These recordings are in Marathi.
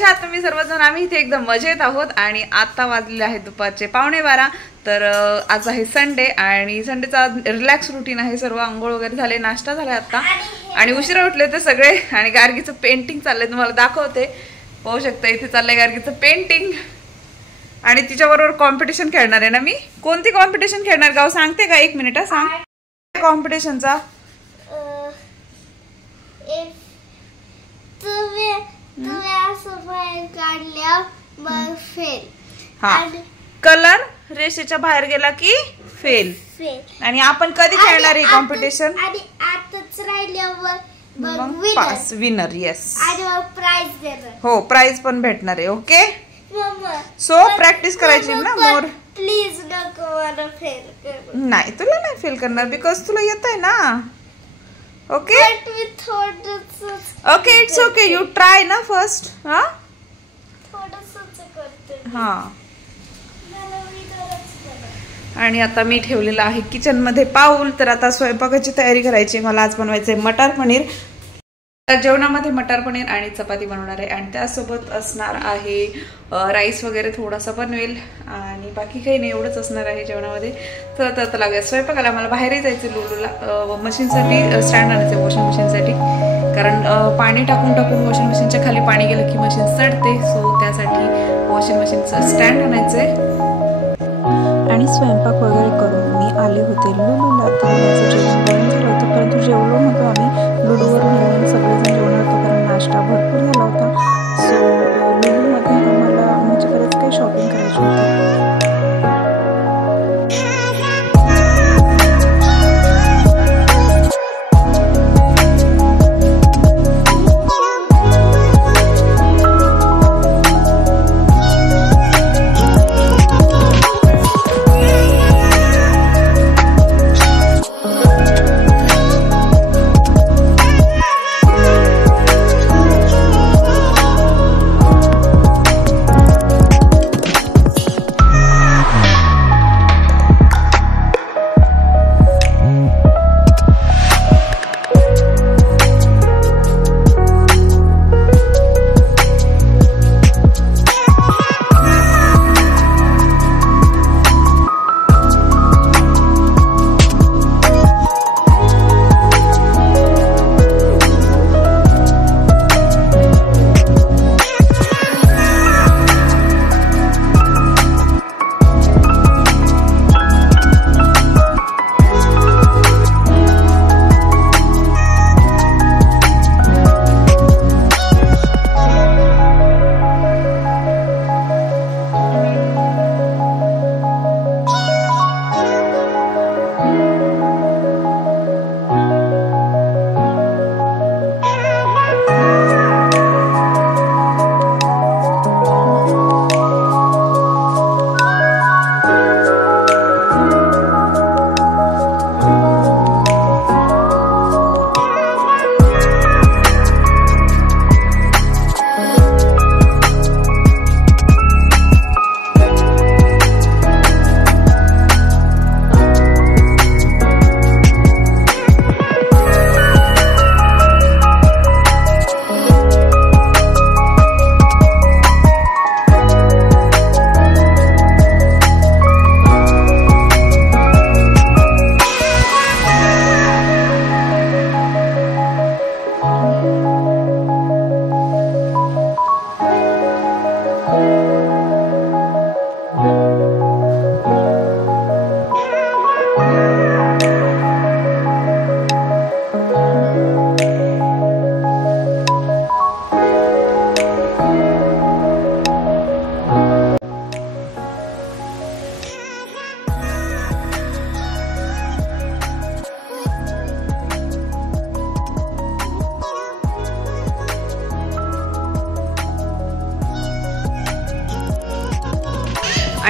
कशा आहात तुम्ही सर्वजण? आम्ही इथे एकदम मजेत आहोत आणि आता वाजलेले आहेत दुपारचे 11:15. तर आज आहे संडे आणि संडेचा रिलॅक्स रुटीन आहे. सर्व आंघोळ वगैरे झाले, नाश्ता झाला आता आणि उशिरा उठले ते सगळे. आणि गार्गीचं पेंटिंग चाललंय, तुम्हाला दाखवते. पाहू शकता इथे चाललंय गार्गीचं पेंटिंग आणि तिच्याबरोबर कॉम्पिटिशन खेळणार आहे ना मी. कोणती कॉम्पिटिशन खेळणार गाव सांगते का? 1 मिनिट सांग कॉम्पिटिशनचा. कलर रेषेच्या बाहेर गेला की फेल. आणि आपण कधी खेळणार आहे कॉम्पिटिशन? विनर. येस, हो प्राइज पण भेटणार आहे. ओके, सो प्रॅक्टिस करायची ना मोर. प्लीज नको मला फेल कर. नाही, तुला नाही फेल करणार बिकॉज तुला येत आहे ना. Okay okay, it's okay, you try ना फर्स्ट. हा हा. आणि आता मी ठेवलेलं आहे किचन मध्ये पाऊल. तर आता स्वयंपाकाची तयारी करायची मला. आज बनवायचंय मटार पनीर. जेवणामध्ये मटार पनीर आणि चपाती बनवणार आहे आणि त्यासोबत असणार आहे राईस वगैरे थोडासा बनवेल आणि बाकी काही नाही, एवढंच असणार आहे जेवणामध्ये. तर आता लागूया स्वयंपाकाला. मला बाहेरही जायचं लुलूला मशीनसाठी, स्टँड आणायचं वॉशिंग मशीनसाठी. कारण पाणी टाकून टाकून वॉशिंग मशीनच्या खाली पाणी गेलं की मशीन सडते. सो त्यासाठी वॉशिंग मशीनचं स्टँड आणायचंय. आणि स्वयंपाक वगैरे करून मी आले होते लुलूला. तर जेवण बनवून झालं होतं, परंतु जेवलो नव्हतो आम्ही. लुलूवरून येऊन सगळेजण जेवणार होतो कारण नाश्ता भरपूर झाला होता. सो लुलूमध्ये आम्हाला म्हणजे बरेच काही शॉपिंग करायची होती.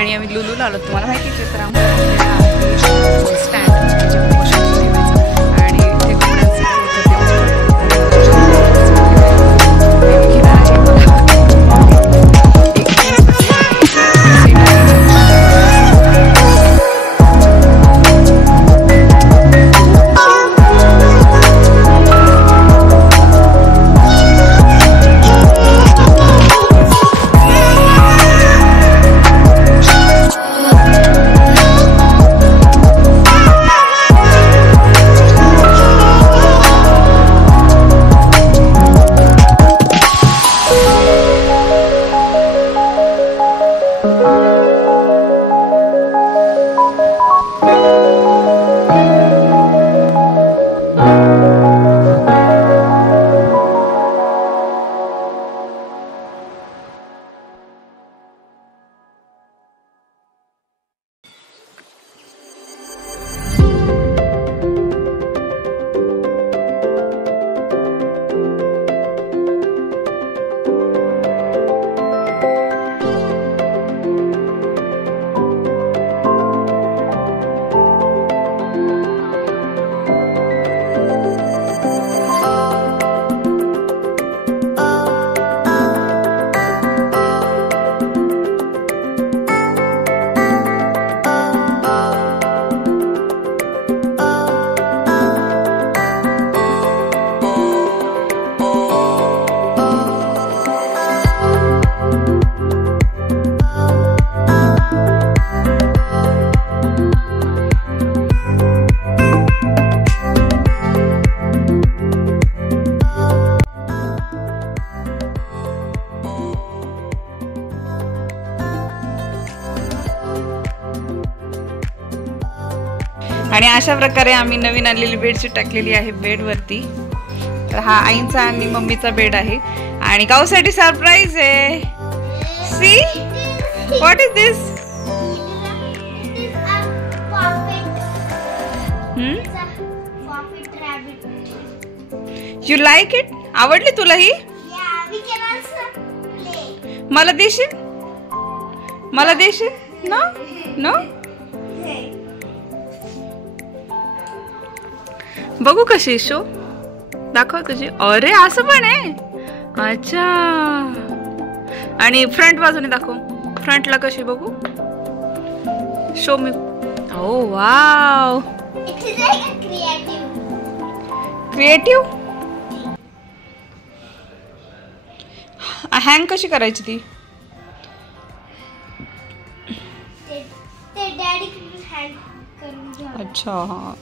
आणि आम्ही लुलूला आलो. तुम्हाला माहिती आहे तर स्टँड आणि ते आणि अशा प्रकारे आम्ही नवीन आणलेली बेडशीट टाकलेली आहे बेडवरती. तर हा आईंचा आणि मम्मीचा बेड आहे आणि गाऊसाठी सरप्राईज आहे. See what is this? You like it? आवडली तुला ही? मला देशील? मला देशील? No no. बघू कशी शो दाखव तुझी. अरे असं पण आहे. अच्छा. आणि फ्रंट बाजूने दाखव. फ्रंटला कशी बघू? Show me. Oh wow. Creative. Hang कशी करायची ती? अच्छा हा.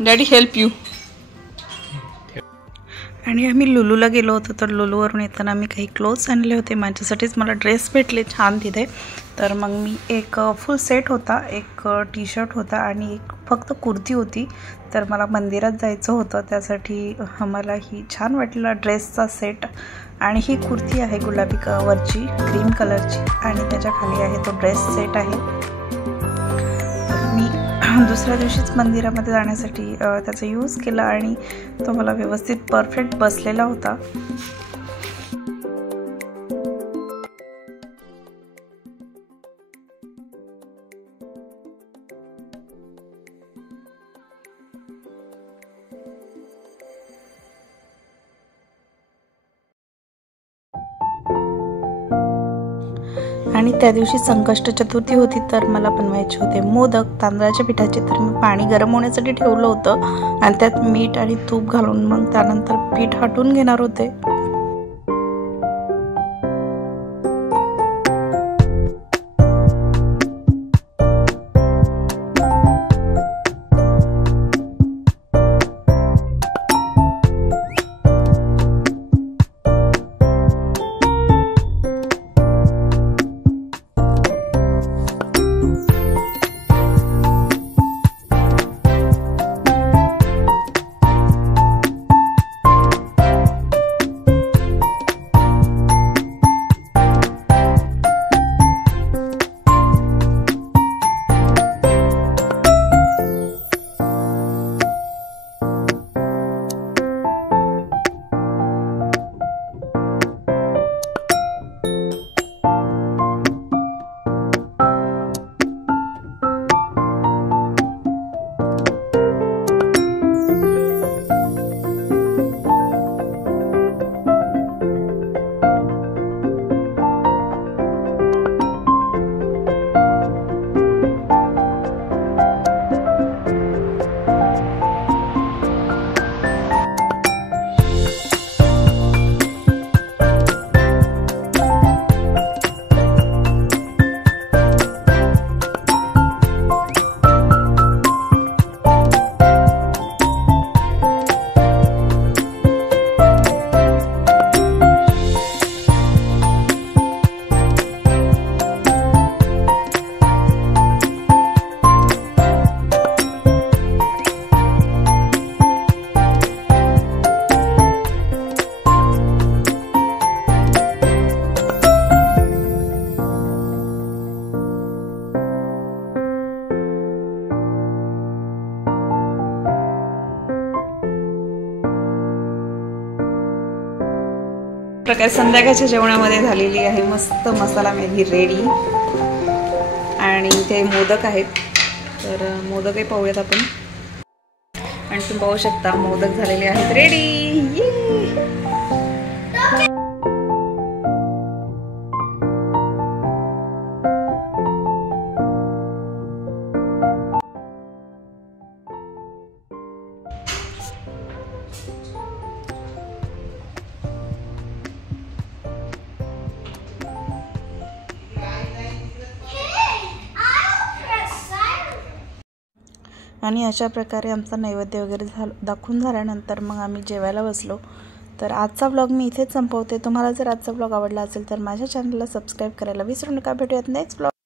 Daddy help you. आणि आम्ही लुलूला गेलो होतो. तर लुलूवरून येताना आम्ही काही क्लोथ्स आणले होते. माझ्यासाठीच मला ड्रेस भेटले छान तिथे. तर मग मी एक फुल सेट होता, एक टी शर्ट होता आणि एक फक्त कुर्ती होती. तर मला मंदिरात जायचं होतं, त्यासाठी मला ही छान वाटलेला ड्रेसचा सेट. आणि ही कुर्ती आहे गुलाबी वरची क्रीम कलरची आणि त्याच्या खाली आहे तो ड्रेस सेट आहे. मी दुसऱ्या दिवशीच मंदिरामध्ये जाण्यासाठी त्याचा यूज केला आणि तो मला व्यवस्थित परफेक्ट बसलेला होता. आणि त्या दिवशी संकष्ट चतुर्थी होती. तर मला बनवायचे होते मोदक तांदळाच्या पिठाचे. तर मी पाणी गरम होण्यासाठी ठेवलं होतं आणि त्यात मीठ आणि तूप घालून मग त्यानंतर पीठ हटून घेणार होते. प्रकारे संध्याकाळच्या जेवणामध्ये झालेली आहे मस्त मसाला मॅगी रेडी. आणि ते मोदक आहेत. तर मोदकही पाहूयात आपण. आणि तुम्ही पाहू शकता मोदक झालेले आहेत रेडी. आणि अशा प्रकारे आमचा नैवेद्य वगैरे दाखवून झाल्यानंतर मग आम्ही जेवायला बसलो. तर आजचा व्लॉग मी इथेच संपवते. तुम्हाला जर आजचा व्लॉग आवडला असेल तर माझ्या चॅनलला सबस्क्राईब करायला विसरू नका. भेटूयात नेक्स्ट व्लॉग.